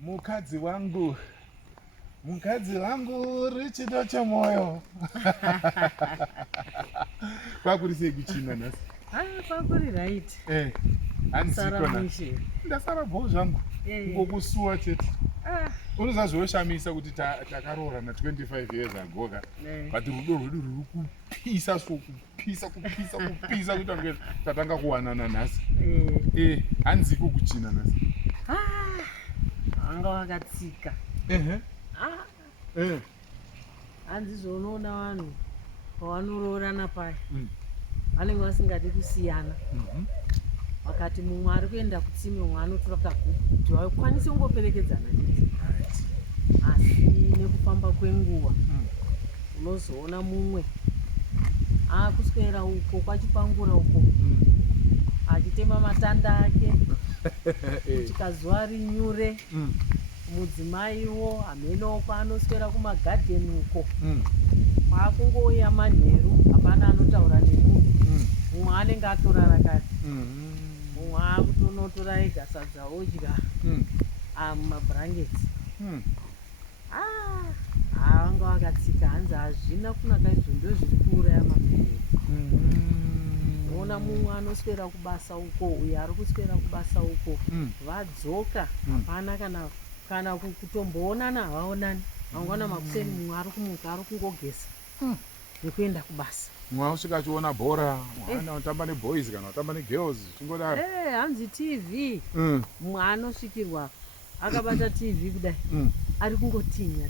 Mukadzi wangu richido chemoyo. Kwakuri sei kuchina nhasi? Kwakuri right. Hanziko ndasara bho zvangu ngokusuwa chete. Unozazvoshamisa kuti takaroorana 25 years ago ka. But rudo rwedu ruri kupisa kupisa kuti tatanga kuwanana nhasi. Hanziko kuchina nhasi. Anga wakatsika. Hanzi zvonoona vanhu pavanororana paya vanenge vasingadi kusiyana. Wakati mumwe ari kuenda kutsime mumwe anotora kaguku kuti vakwanise kungoperekedzana chete. Asi nekufamba kwenguva unozoona mumwe aakuswera uko kwachipangura uko achitema matanda ake kusvika zuva rinyure. Mudzimaiwo hamenopo anoswera kumagadheni uko kwakungouya manheru, hapana anotaura nemunhu. Mumwe anenge atorara kare, mumwe akutonotora ega sadza odya mabhurangeti. Vanga vakatsika. Hanzi hazvina kunaka, izvo ndo zviri kuuraya maberere. Unoona mumwe anoswera kubasa uko, uyo ari kuswera kubasa uko, vadzoka hapana kana kutomboonana havaonani. Mangwana makuseni mumwe ari kumuka ari kungogesa nekuenda kubasa. Mumwe usvika achiona bhora, mwana unotamba neboys kana utamba negirls chingodaro. Hanzi TV. Mumwe anosvikirwa akabata TV kudai ari kungotinya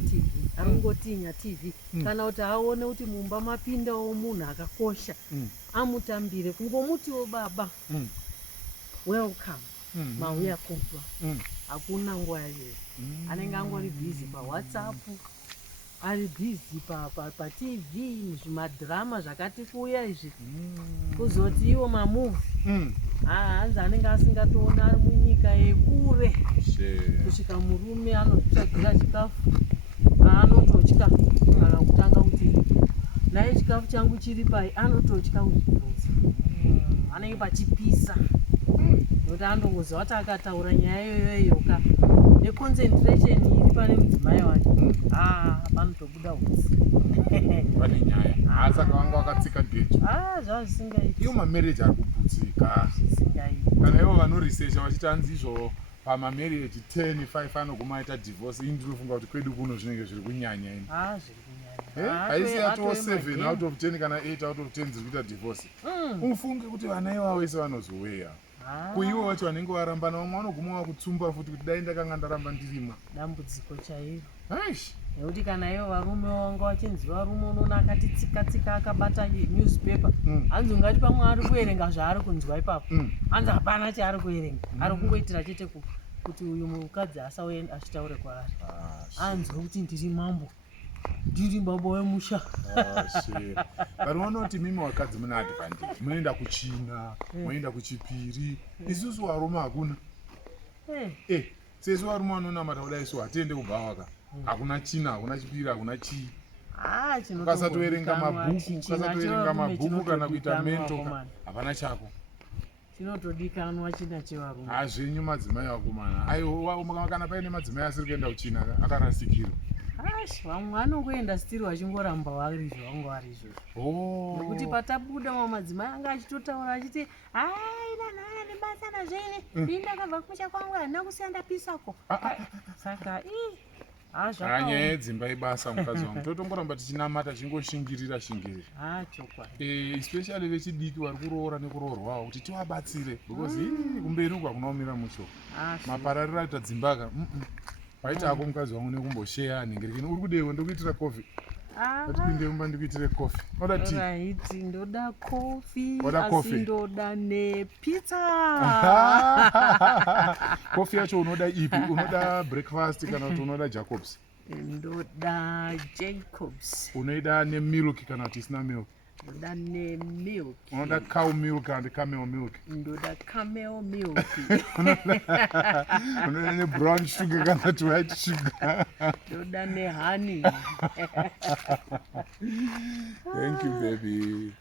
TV kana kuti aone kuti mumba mapindawo munhu akakosha amutambire, kungomutiwo baba welcome mauya kumba. Hakuna nguva yayo. Anenge angori bhizi paWhatsApp, ari bhizi paTV, muzvimadhirama zvakati kuuya izvi, kuzoti iwo mamuvi. Hanzi anenge asingatoona ari munyika yekure. Kusvika murume anozvitsvagira chikafu anototya kana kutanga kuti naye chikafu changu chiri pai, anototya kuzvibvunza. Anenge pachipisa nokuti andongoziva kuti akataura nyaya iyoyoka neconcentration iri pane mudzimai wacho, panotobuda utsi. Pane nyaya. Saka vanga vakatsika gecho. Zvazvisingaiti. Iwo mamarriage ari kuputsika. Kana ivo vanoresearcha vachiti hanzi izvo pamamarriage 10, 5 anoguma aita divorce. Ini ndinofunga kuti kwedu kuno zvinenge zviri kunyanya ini. Zviri kunyanya. Haisi yatoo 7 out of 10 kana 8 out of 10 dziri kuita divorce. Ufunge kuti vana ivavo vese vanozoweya. Kuivo vacho vanenge varambana, vamwe vanoguma vakutsumba futi kuti dai ndakanga ndaramba ndirima. Dambudziko chairo. Nekuti kana ivo varume vanga vachinzi varume unoona akati tsika akabata newspaper, hanzi ungati pamwe ari kuerenga zvaari kunzwa ipapo. Hanzi hapana chaari kuerenga, ari kungoitira chete kuti uyu mukadzi asauye achitaure kwaari. Hanzwe kuti ndiri mambo, ndiri baba wemusha. Vanoona kuti mimi wakadzi mune advantage, munoenda kuchina, munoenda kuchipiri. Isusu varume hakuna. Sesu varume vanonamata kudai isu hatiende kubhavaka. Hakuna china, hakuna chipiri, hakuna chii. Ukasatoverenga mabhuku kana kuita mento, hapana chako. Chinotodikanwa china chevarume. Hazvenyu madzimai vakomana. Aiwa kana paine madzimai asiri kuenda kuchina akarasikirwa. Vamwe vanongoenda stiri vachingoramba vari zvavanga vari izvozvo. Nekuti patabuda mamwe madzimai anga achitotaura achiti nanhaya nebasa nazveine ini ndakabva kumusha kwangu handina kusiya ndapisako. Saka nyaya yedzimba ibasa mukadzi wangu. Totongoramba tichinamata chingoshingirira. Chokwadi. Especially vechidiki vari kuroora nekuroorwawo kuti tivabatsire because kumberi uku hakuna kumira musho. Maparariro aita dzimbaka. Waita hako mukadzi wangu nekumbosheya nhingiririkeni. Uri kudewo ndokuitira coffee. Atipinde mumba ndikuitire coffee. Oda tea. Right, ndoda coffee. Asi ndoda nepizza. Coffee yacho unoda ipi? Unoda breakfast kana kuti unoda Jacobs? Ndoda Jacobs. Unoida nemilk kana kuti isina milk? Ndoda nemilk. Unoda cow milk and camel milk? Ndoda camel milk. Unoda nebrown sugar kana kuti white sugar? Ndoda nehoney. Thank you, baby.